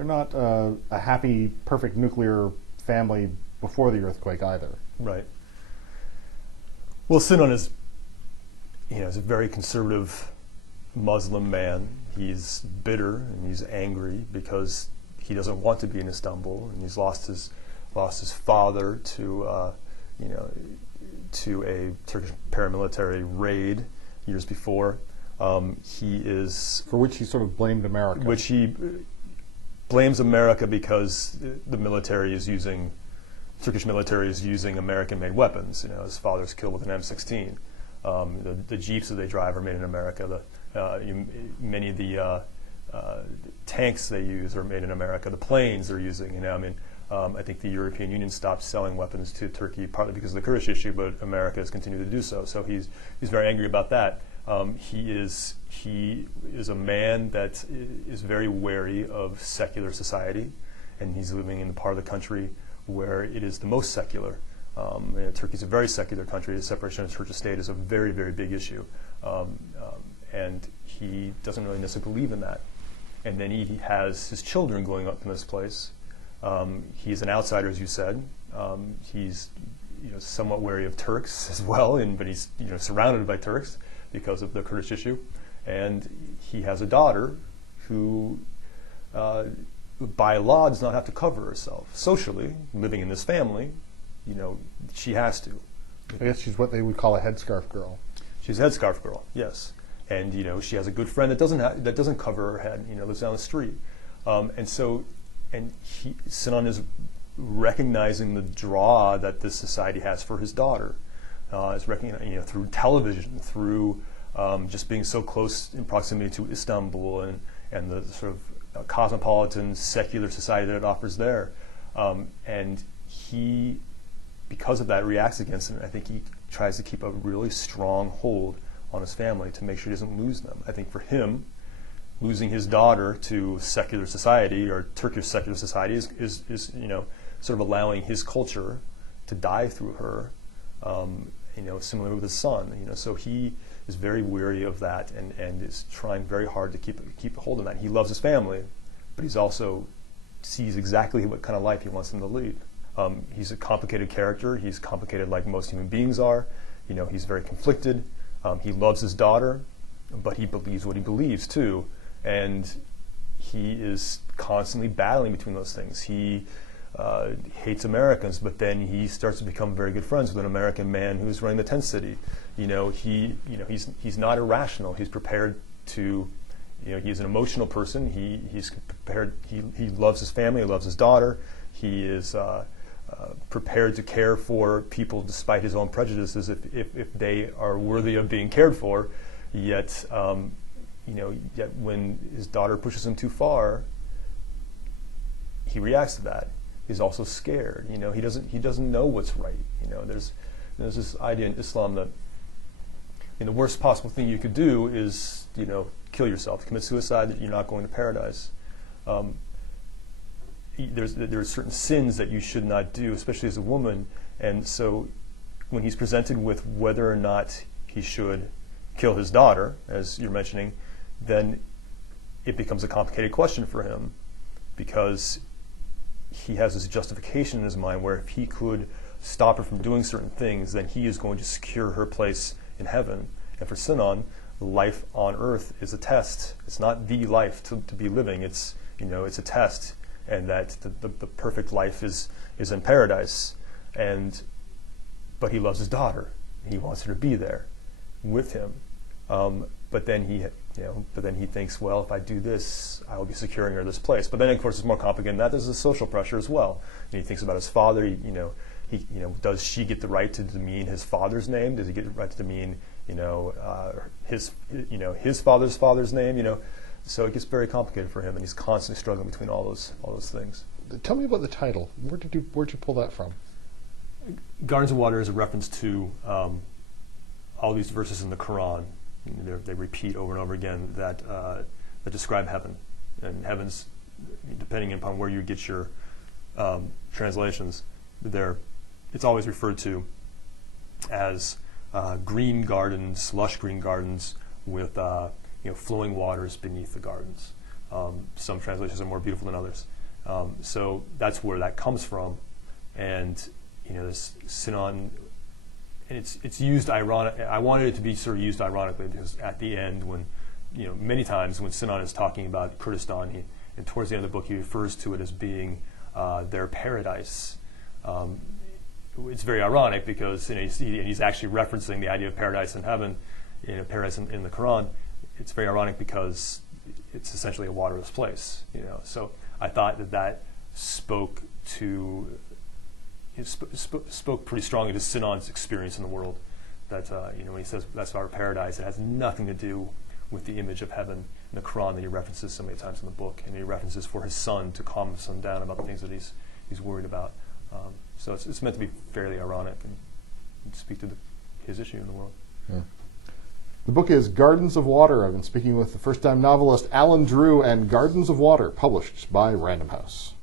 They're not a happy, perfect nuclear family before the earthquake either. Right. Well, Sinan is, is a very conservative Muslim man. He's bitter and he's angry because he doesn't want to be in Istanbul, and he's lost his father to to a Turkish paramilitary raid years before. He is For which he sort of blamed America. Which he blames America because the Turkish military is using American-made weapons. His father's killed with an M16. The jeeps that they drive are made in America. Many of the tanks they use are made in America. The planes they're using. I think the European Union stopped selling weapons to Turkey partly because of the Kurdish issue, but America has continued to do so. So he's very angry about that. He is a man that is very wary of secular society, and he's living in the part of the country where it is the most secular. Turkey's a very secular country. The separation of church and state is a very, very big issue, and he doesn't really necessarily believe in that. And then he has his children growing up in this place. He's an outsider, as you said. He's somewhat wary of Turks as well, but he's surrounded by Turks because of the Kurdish issue. And he has a daughter who, by law, does not have to cover herself. Socially, living in this family, she has to. I guess she's what they would call a headscarf girl. She's a headscarf girl, yes. And she has a good friend that doesn't cover her head. Lives down the street. Sinan is recognizing the draw that this society has for his daughter. Is recognizing, through television, through just being so close in proximity to Istanbul and the sort of cosmopolitan secular society that it offers there. And he, because of that, reacts against it. And I think he tries to keep a really strong hold on his family to make sure he doesn't lose them. I think for him, losing his daughter to secular society or Turkish secular society is sort of allowing his culture to die through her. Similar with his son. So he is very weary of that and is trying very hard to keep a hold of that. He loves his family, but he's also sees exactly what kind of life he wants them to lead. He's a complicated character. He's complicated like most human beings are. He's very conflicted. He loves his daughter, but he believes what he believes too. And he is constantly battling between those things. He hates Americans, but then he starts to become very good friends with an American man who's running the tent city. He's not irrational. He's prepared to, he's an emotional person. He's prepared. He loves his family. He loves his daughter. He is prepared to care for people despite his own prejudices if they are worthy of being cared for. Yet when his daughter pushes him too far, he reacts to that. He's also scared. He doesn't know what's right. There's this idea in Islam that the worst possible thing you could do is kill yourself, commit suicide, that you're not going to paradise. There are certain sins that you should not do, especially as a woman. And so when he's presented with whether or not he should kill his daughter, as you're mentioning, then it becomes a complicated question for him, because he has this justification in his mind where if he could stop her from doing certain things, then he is going to secure her place in heaven. And for Sinan, life on earth is a test. It's not the life to be living. It's a test, and that the perfect life is in paradise. But he loves his daughter. He wants her to be there with him. But then he thinks, well, if I do this, I will be securing her this place. But then, of course, it's more complicated than that. There's a social pressure as well. And he thinks about his father. Does she get the right to demean his father's name? Does he get the right to demean, his father's name? So it gets very complicated for him, and he's constantly struggling between all those things. Tell me about the title. Where'd you pull that from? Gardens of Water is a reference to all these verses in the Quran. They repeat over and over again that describe heaven. And heaven's, depending upon where you get your translations, it's always referred to as green gardens, lush green gardens with flowing waters beneath the gardens. Some translations are more beautiful than others. So that's where that comes from. And this Sinan, and it's used ironic. I wanted it to be sort of used ironically, because at the end, when many times when Sinan is talking about Kurdistan, and towards the end of the book, he refers to it as being their paradise. It's very ironic because he's actually referencing the idea of paradise in heaven, paradise in the Quran. It's very ironic because it's essentially a waterless place. So I thought that spoke pretty strongly to Sinan's experience in the world. That when he says that's our paradise, it has nothing to do with the image of heaven in the Quran that he references so many times in the book, and he references for his son to calm his son down about the things that he's worried about. So it's meant to be fairly ironic and speak to his issue in the world. Yeah. The book is Gardens of Water. I've been speaking with the first-time novelist Alan Drew, and Gardens of Water, published by Random House.